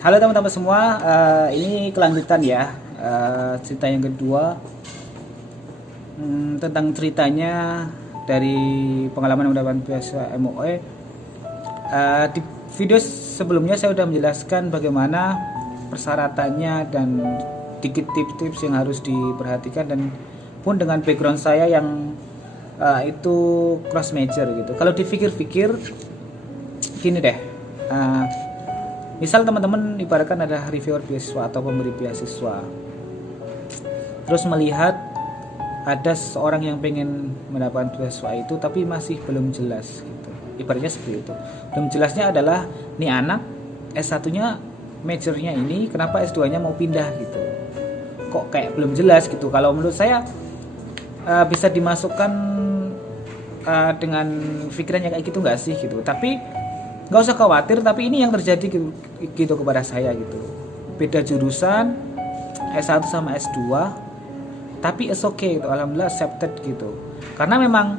Halo teman-teman semua, ini kelanjutan ya, cerita yang kedua, tentang ceritanya dari pengalaman mendapatkan beasiswa MOE. Di video sebelumnya saya sudah menjelaskan bagaimana persyaratannya dan dikit tips-tips yang harus diperhatikan, dan pun dengan background saya yang itu cross major gitu. Kalau dipikir-pikir gini deh, misal teman-teman ibaratkan ada reviewer beasiswa atau pemberi beasiswa, terus melihat ada seorang yang pengen mendapatkan beasiswa itu tapi masih belum jelas gitu. Ibaratnya seperti itu. Belum jelasnya adalah nih anak S1-nya majornya ini, kenapa S2-nya mau pindah gitu. Kok kayak belum jelas gitu. Kalau menurut saya bisa dimasukkan dengan pikirannya kayak gitu nggak sih gitu. Tapi nggak usah khawatir, tapi ini yang terjadi gitu kepada saya gitu. Beda jurusan S1 sama S2, tapi it's okay gitu, alhamdulillah accepted gitu. Karena memang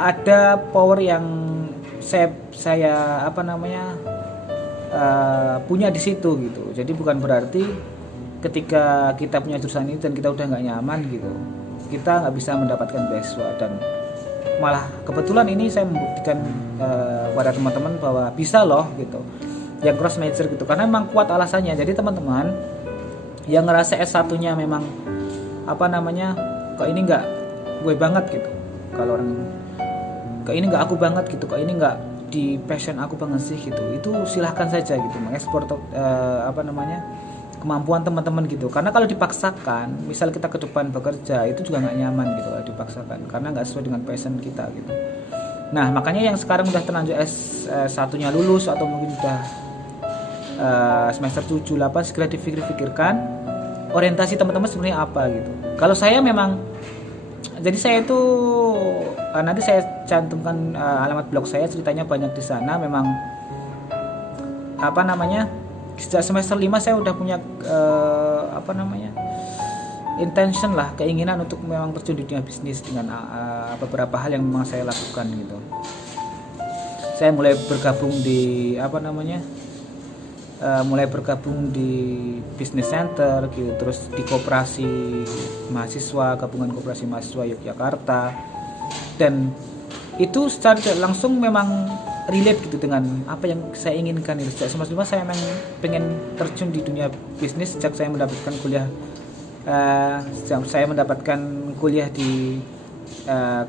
ada power yang saya punya di situ gitu. Jadi bukan berarti ketika kita punya jurusan ini dan kita udah nggak nyaman gitu, kita nggak bisa mendapatkan beasiswa. Dan malah kebetulan ini saya membuktikan pada teman-teman bahwa bisa loh gitu, yang cross major gitu, karena memang kuat alasannya. Jadi teman-teman yang ngerasa S1-nya memang kok ini nggak gue banget gitu, kalau orang kok ini nggak aku banget gitu, kok ini nggak di passion aku banget sih gitu, itu silahkan saja gitu mengekspor kemampuan teman-teman gitu. Karena kalau dipaksakan, misal kita ke depan bekerja, itu juga nggak nyaman gitu kalau dipaksakan, karena nggak sesuai dengan passion kita gitu. Nah makanya yang sekarang udah terlanjur S1-nya lulus atau mungkin udah semester 7, 8, segera dipikir-pikirkan orientasi teman-teman sebenarnya apa gitu. Kalau saya memang, jadi saya itu nanti saya cantumkan alamat blog saya, ceritanya banyak di sana. Memang sejak semester 5 saya udah punya intention lah, keinginan untuk memang terjun di dunia bisnis dengan beberapa hal yang memang saya lakukan gitu. Saya mulai bergabung di business center gitu, terus di koperasi mahasiswa, gabungan koperasi mahasiswa Yogyakarta, dan itu secara langsung memang relate gitu dengan apa yang saya inginkan gitu. Sejak semester 5 saya memang pengen terjun di dunia bisnis sejak saya mendapatkan kuliah di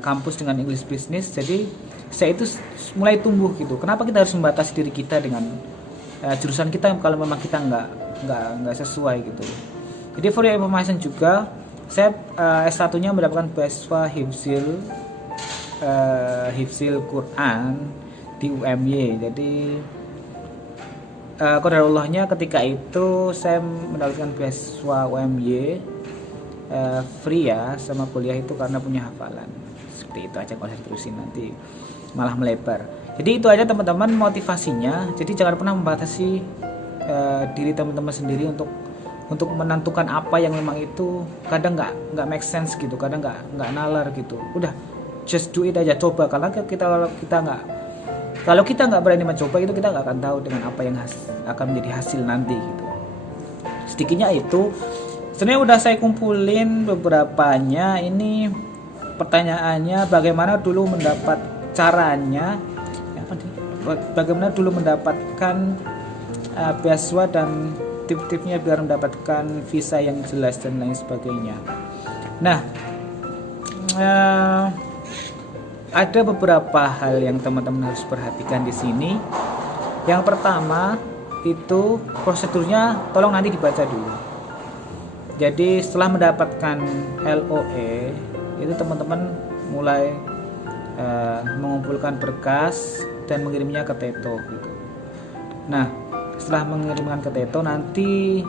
kampus dengan English Business. Jadi saya itu mulai tumbuh gitu. Kenapa kita harus membatasi diri kita dengan jurusan kita kalau memang kita nggak sesuai gitu. Jadi for your information juga, saya S1-nya mendapatkan beasiswa Hifzil Quran di UMY. Jadi qadarullah-nya ketika itu saya mendapatkan beasiswa UMY free ya, sama kuliah itu karena punya hafalan. Seperti itu aja, kalau saya terusin nanti malah melebar. Jadi itu aja teman-teman motivasinya. Jadi jangan pernah membatasi diri teman-teman sendiri untuk menentukan apa yang memang itu kadang nggak make sense gitu, kadang nggak nalar gitu. Udah just do it aja, coba. Karena kalau kita nggak berani mencoba, itu kita nggak akan tahu dengan apa yang akan menjadi hasil nanti gitu. Sedikitnya itu sebenarnya udah saya kumpulin beberapanya. Ini pertanyaannya, bagaimana dulu mendapatkan beasiswa dan tip-tipnya biar mendapatkan visa yang jelas dan lain sebagainya. Nah, ada beberapa hal yang teman-teman harus perhatikan di sini. Yang pertama itu prosedurnya, tolong nanti dibaca dulu. Jadi setelah mendapatkan LOE itu teman-teman mulai mengumpulkan berkas dan mengirimnya ke Teto gitu. Nah, setelah mengirimkan ke Teto, nanti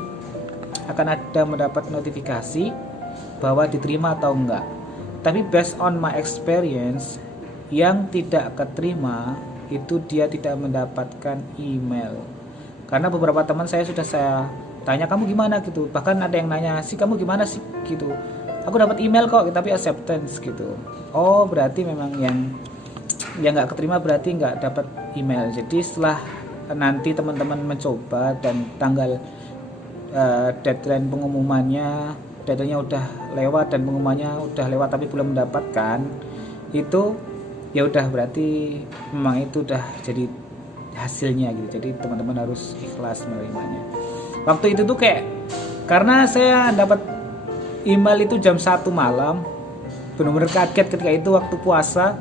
akan ada mendapat notifikasi bahwa diterima atau enggak. Tapi based on my experience, yang tidak keterima itu dia tidak mendapatkan email. Karena beberapa teman saya sudah saya tanya, kamu gimana gitu. Bahkan ada yang nanya, sih kamu gimana sih gitu. Aku dapat email kok, tapi acceptance gitu. Oh, berarti memang yang nggak keterima berarti nggak dapat email. Jadi setelah nanti teman-teman mencoba dan tanggal deadline pengumumannya, deadline-nya udah lewat dan pengumumannya udah lewat tapi belum mendapatkan, itu ya udah berarti memang itu udah jadi hasilnya gitu. Jadi teman-teman harus ikhlas menerimanya. Waktu itu tuh kayak, karena saya dapat email itu jam 1 malam, benar-benar kaget ketika itu waktu puasa,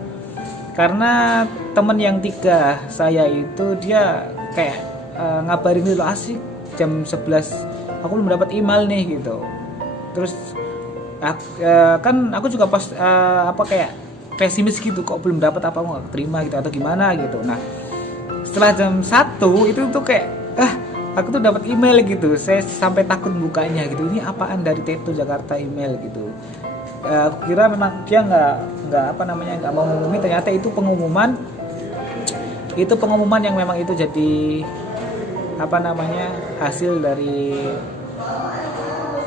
karena teman yang 3 saya itu dia kayak ngabarin dulu, asik jam 11 aku belum dapat email nih gitu. Terus kan aku juga pas kayak pesimis gitu, kok belum dapat, apa mau gak terima gitu atau gimana gitu. Nah setelah jam 1 itu tuh kayak aku tuh dapat email gitu, saya sampai takut bukanya gitu, ini apaan dari Teto Jakarta email gitu. Aku kira memang dia nggak mau mengumumi, ternyata itu pengumuman yang memang itu jadi hasil dari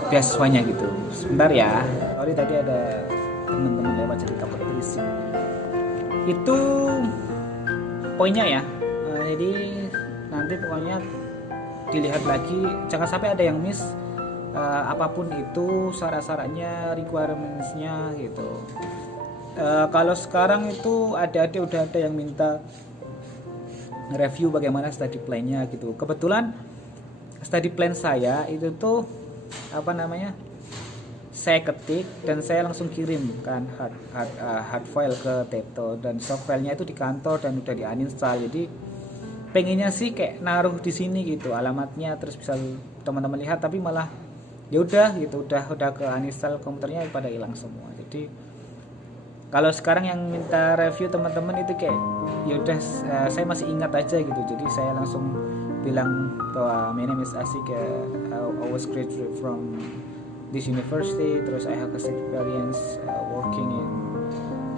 beasiswanya gitu. Sebentar ya, sorry tadi ada teman-teman lewat jadi takut berisik. Itu poinnya ya. Jadi nanti pokoknya dilihat lagi, jangan sampai ada yang miss apapun itu syarat-syaratnya, requirements-nya gitu. Kalau sekarang itu udah ada yang minta review bagaimana study plan-nya gitu. Kebetulan study plan saya itu tuh saya ketik dan saya langsung kirim kan hard file ke Teto, dan soft file-nya itu di kantor dan udah di uninstall. Jadi pengennya sih kayak naruh di sini gitu alamatnya, terus bisa teman-teman lihat, tapi malah ya udah gitu, udah ke uninstall, komputernya pada hilang semua. Jadi kalau sekarang yang minta review teman-teman itu kayak ya udah saya masih ingat aja gitu. Jadi saya langsung bilang bahwa my name is Asik, I was graduate from this university, terus I have experience working in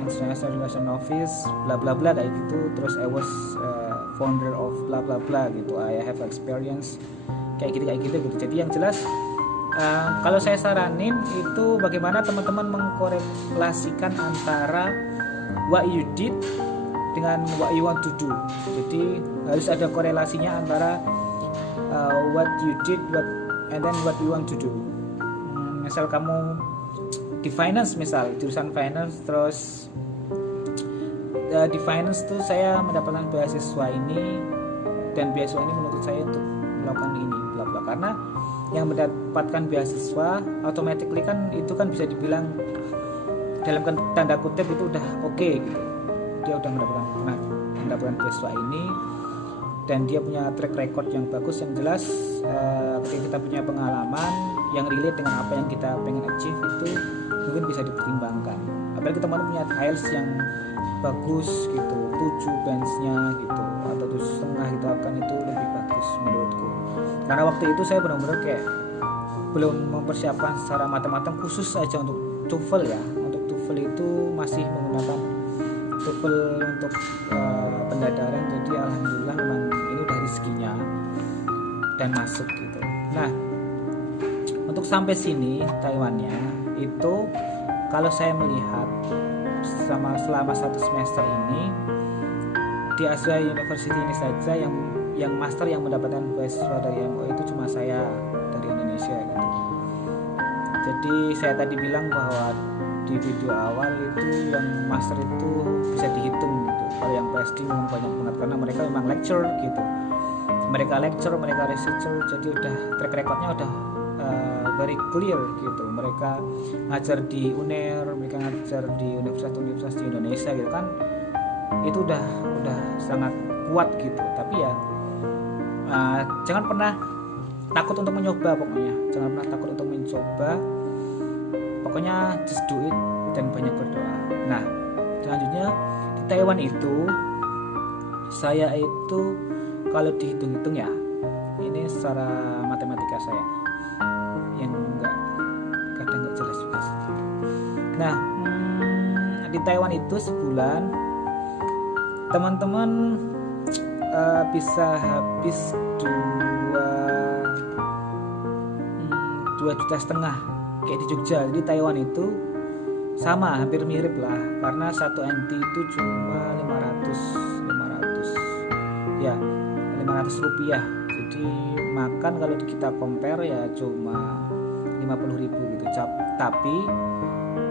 international relation office bla bla bla kayak gitu, terus I was founder of bla bla bla gitu, I have experience kayak gitu. Jadi yang jelas kalau saya saranin itu bagaimana teman-teman mengkorelasikan antara what you did dengan what you want to do. Jadi harus ada korelasinya antara what you did and then what you want to do. Misal kamu di finance, misal jurusan finance, terus di finance tuh saya mendapatkan beasiswa ini, dan beasiswa ini menuntut saya untuk melakukan ini bla bla, karena yang mendapatkan beasiswa automatically kan itu kan bisa dibilang dalam tanda kutip itu udah oke gitu. Dia udah mendapatkan beasiswa ini dan dia punya track record yang bagus, yang jelas ketika kita punya pengalaman yang relate dengan apa yang kita pengen achieve itu mungkin bisa dipertimbangkan. Apalagi teman-teman punya IELTS yang bagus gitu, 7 benchnya gitu atau 7,5 gitu, akan itu lebih bagus menurutku. Karena waktu itu saya benar-benar kayak belum mempersiapkan secara matang-matang khusus aja untuk TOEFL ya. Untuk TOEFL itu masih menggunakan TOEFL untuk pendadaran. Jadi alhamdulillah memang ini udah rezekinya dan masuk gitu. Nah, untuk sampai sini Taiwannya itu kalau saya melihat selama 1 semester ini di Asia University ini saja yang master yang mendapatkan beasiswa dari MUI itu cuma saya dari Indonesia gitu. Jadi saya tadi bilang bahwa di video awal itu yang master itu bisa dihitung gitu. Kalau yang PhD memang banyak banget karena mereka memang lecture gitu. Mereka researcher, jadi udah track recordnya udah very clear gitu. Mereka ngajar di UNER, mereka ngajar di universitas di Indonesia gitu kan. Itu udah sangat kuat gitu. Tapi ya jangan pernah takut untuk mencoba, pokoknya just do it dan banyak berdoa. Nah, selanjutnya di Taiwan itu saya itu kalau dihitung-hitung ya, ini secara matematika saya yang kadang nggak jelas juga sih. Nah, di Taiwan itu sebulan teman-teman bisa habis 2,5 juta kayak di Jogja. Jadi Taiwan itu sama, hampir mirip lah, karena satu NT itu cuma 500 ya 500 Rp500. Jadi makan kalau kita compare ya cuma 50.000 gitu. Tapi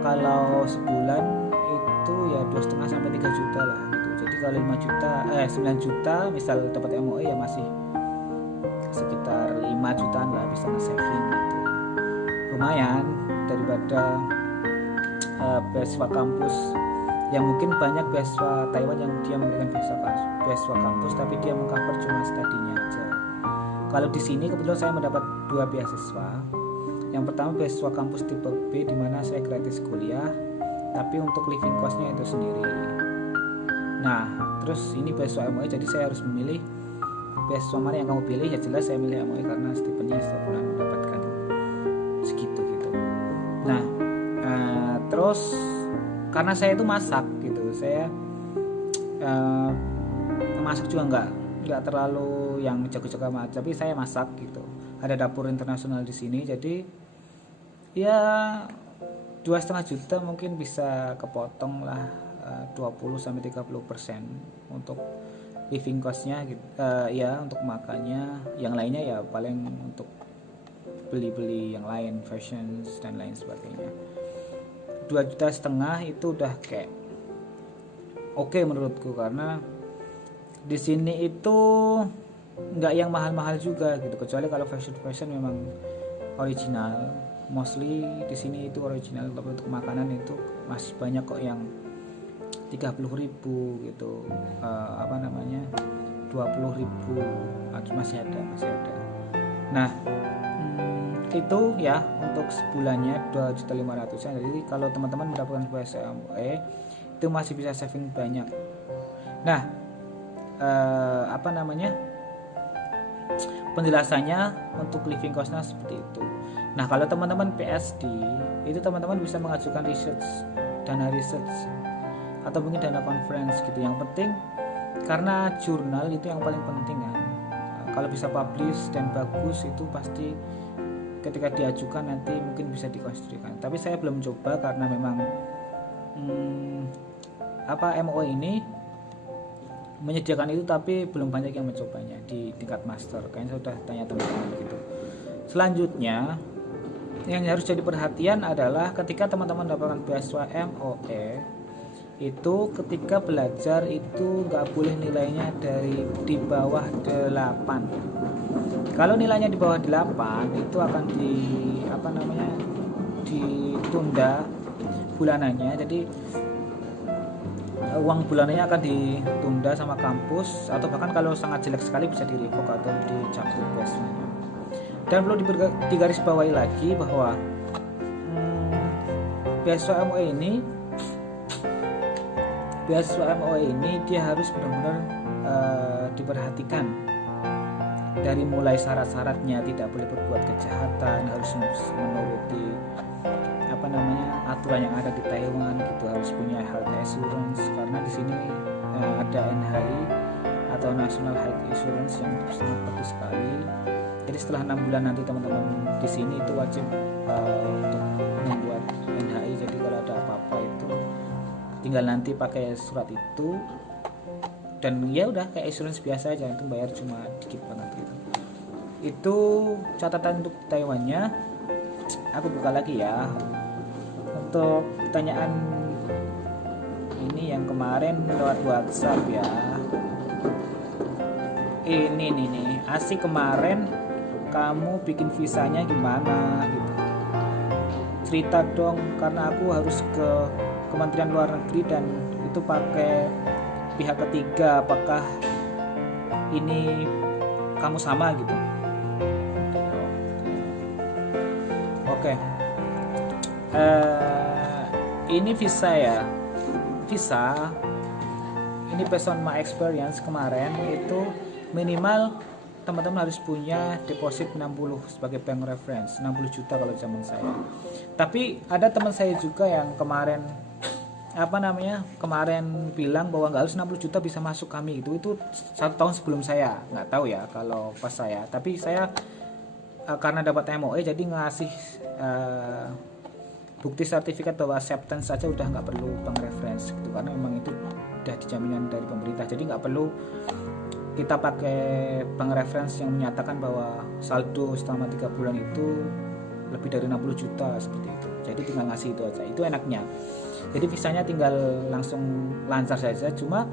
kalau sebulan itu ya 2,5 sampai 3 juta lah gitu. Jadi kalau 5 juta 9 juta misal dapat MOE ya masih sekitar 5 jutaan lah bisa nge-saving gitu. Lumayan daripada beasiswa kampus yang mungkin banyak beasiswa Taiwan yang dia memberikan beasiswa kampus tapi dia mengcover cuma studinya aja. Kalau di sini kebetulan saya mendapat 2 beasiswa. Yang pertama beasiswa kampus tipe B di mana saya gratis kuliah tapi untuk living cost-nya itu sendiri. Nah, terus ini beasiswa MOE jadi saya harus memilih beasiswa mana yang kamu pilih. Ya jelas saya milih MOE karena stipendnya setiap bulan mendapatkan segitu gitu. Nah, terus karena saya itu masak gitu, saya masak juga nggak terlalu yang jago-jago amat, tapi saya masak gitu. Ada dapur internasional di sini, jadi ya 2,5 juta mungkin bisa kepotong lah 20-30% untuk living cost-nya gitu. Ya untuk makannya, yang lainnya ya paling untuk beli-beli yang lain, fashion dan lain sebagainya. 2,5 juta itu udah kayak oke menurutku, karena di sini itu nggak yang mahal-mahal juga gitu, kecuali kalau fashion memang original. Mostly di sini itu original, tapi untuk makanan itu masih banyak kok yang 30.000 gitu, 20.000 masih ada. Nah itu ya untuk sebulannya 2.500.000. Jadi kalau teman-teman mendapatkan beasiswa MOE itu masih bisa saving banyak. Nah penjelasannya untuk living cost-nya seperti itu. Nah kalau teman-teman PSD itu teman-teman bisa mengajukan dana research atau mungkin dana conference gitu. Yang penting karena jurnal itu yang paling penting kan. Kalau bisa publish dan bagus itu pasti ketika diajukan nanti mungkin bisa dikonstruksikan. Tapi saya belum coba karena memang MOE ini menyediakan itu tapi belum banyak yang mencobanya di tingkat master. Kayaknya saya sudah tanya teman-teman gitu. Selanjutnya yang harus jadi perhatian adalah ketika teman-teman mendapatkan beasiswa MOE itu ketika belajar itu nggak boleh nilainya di bawah 8. Kalau nilainya di bawah 8 itu akan ditunda bulanannya. Jadi uang bulanannya akan ditunda sama kampus, atau bahkan kalau sangat jelek sekali bisa di-revoke atau dicabut beasiswanya. Dan perlu digarisbawahi lagi bahwa beasiswa MOE ini dia harus benar-benar diperhatikan dari mulai syarat-syaratnya, tidak boleh berbuat kejahatan, harus menuruti aturan yang ada di Taiwan gitu, harus punya health assurance karena di sini ada NHI atau National Health Insurance yang sangat bagus sekali. Jadi setelah 6 bulan nanti teman-teman di sini itu wajib untuk membuat NHI. Jadi kalau ada apa-apa itu tinggal nanti pakai surat itu, dan ya udah kayak insurance biasa aja, itu bayar cuma dikit banget gitu. Itu catatan untuk Taiwannya. Aku buka lagi ya untuk pertanyaan ini yang kemarin lewat WhatsApp ya. Ini nih asik, kemarin kamu bikin visanya gimana gitu, cerita dong, karena aku harus ke Kementerian Luar Negeri dan itu pakai pihak ketiga, apakah ini kamu sama gitu. Oke. Ini visa ya, visa ini based on my experience kemarin itu minimal teman-teman harus punya deposit 60 sebagai bank reference, 60 juta kalau zaman saya. Tapi ada teman saya juga yang kemarin bilang bahwa nggak harus 60 juta bisa masuk kami gitu. Itu 1 tahun sebelum saya, nggak tahu ya kalau pas saya. Tapi saya karena dapat MOE jadi ngasih bukti sertifikat bahwa acceptance saja udah nggak perlu bank reference gitu, karena memang itu udah dijaminan dari pemerintah, jadi nggak perlu kita pakai bank reference yang menyatakan bahwa saldo selama 3 bulan itu lebih dari 60 juta seperti itu. Jadi tinggal ngasih itu aja. Itu enaknya. Jadi visanya tinggal langsung lancar saja. Cuma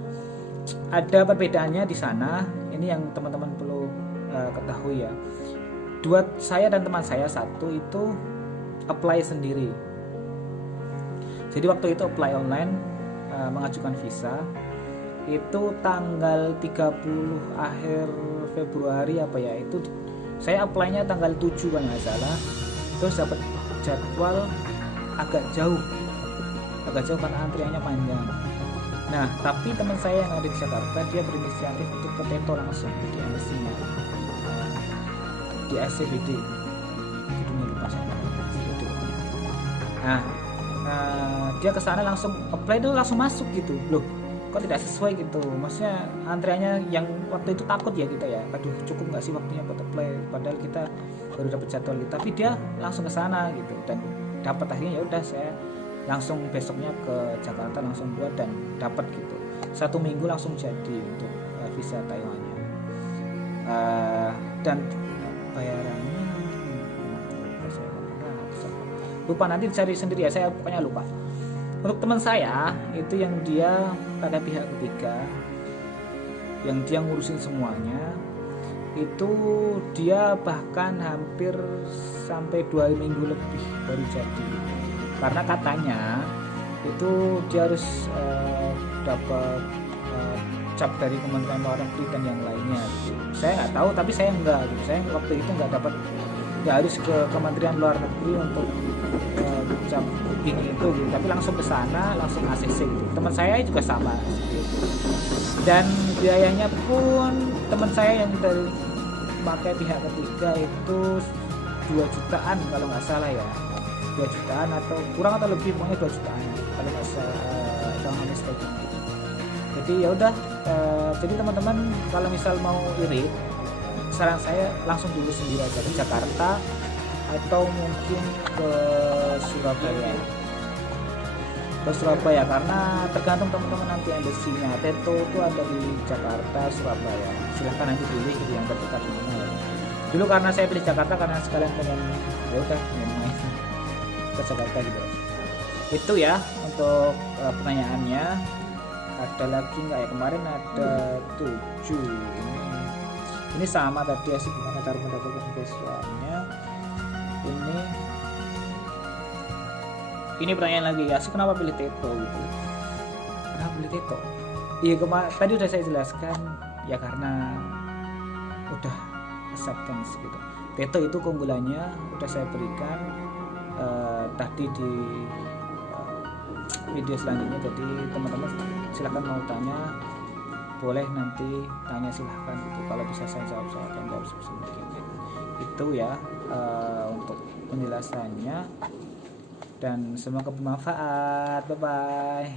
ada perbedaannya di sana. Ini yang teman-teman perlu ketahui ya. Saya dan teman saya satu itu apply sendiri. Jadi waktu itu apply online, mengajukan visa. Itu tanggal 30 akhir Februari apa ya, itu saya apply-nya tanggal 7 kan nggak salah. Terus dapat jadwal agak jauh karena antriannya panjang. Nah tapi teman saya yang ada di Jakarta, dia berinisiatif untuk ke Teto langsung di embassy-nya, di SCBD, gedungnya lupa saya. Nah dia ke sana langsung apply, itu langsung masuk gitu loh. Kok tidak sesuai gitu, maksudnya antriannya yang waktu itu takut ya kita ya, aduh cukup nggak sih waktunya buat apply, padahal kita baru dapat jadwal gitu. Tapi dia langsung ke sana gitu dan dapat. Akhirnya ya udah, saya langsung besoknya ke Jakarta langsung buat dan dapat gitu. 1 minggu langsung jadi untuk visa Taiwannya. Dan bayarannya lupa, nanti cari sendiri ya, saya pokoknya lupa. Untuk teman saya itu yang dia pada pihak ketiga, yang dia ngurusin semuanya, itu dia bahkan hampir sampai 2 minggu lebih baru jadi. Karena katanya itu dia harus dapat cap dari Kementerian Luar Negeri dan yang lainnya. Saya nggak tahu, tapi saya enggak gitu. Saya waktu itu nggak harus ke Kementerian Luar Negeri untuk cap ini itu gitu, tapi langsung ke sana, langsung ACC gitu. Teman saya juga sama gitu. Dan biayanya pun teman saya yang dari pakai pihak ketiga itu 2 jutaan kalau nggak salah ya, 2 jutaan atau kurang atau lebih, pokoknya 2 jutaan kalau nggak salah, sama mistake. Jadi ya udah, jadi teman-teman kalau misal mau irit, saran saya langsung dulu sendiri aja ke Jakarta atau mungkin ke Surabaya, karena tergantung teman-teman nanti embassy-nya. Teto itu ada di Jakarta, Surabaya. Silahkan nanti pilih gitu yang terdekat mana ya. Dulu karena saya pilih Jakarta karena sekalian pengen ya udah main ke Jakarta gitu. Itu ya untuk pertanyaannya. Ada lagi nggak ya? Kemarin ada 7. Ini sama tadi ya sih, gimana cara mendapatkan beasiswanya. Ini pertanyaan lagi ya, kenapa pilih Teto gitu? Kenapa pilih Teto? Iya, tadi udah saya jelaskan ya, karena udah acceptance gitu. Teto itu keunggulannya udah saya berikan tadi di video selanjutnya. Jadi teman-teman silahkan mau tanya, boleh nanti tanya, silahkan gitu. Kalau bisa saya jawab, saya akan jawab sebisa mungkin. Itu ya untuk penjelasannya, dan semoga bermanfaat. Bye bye.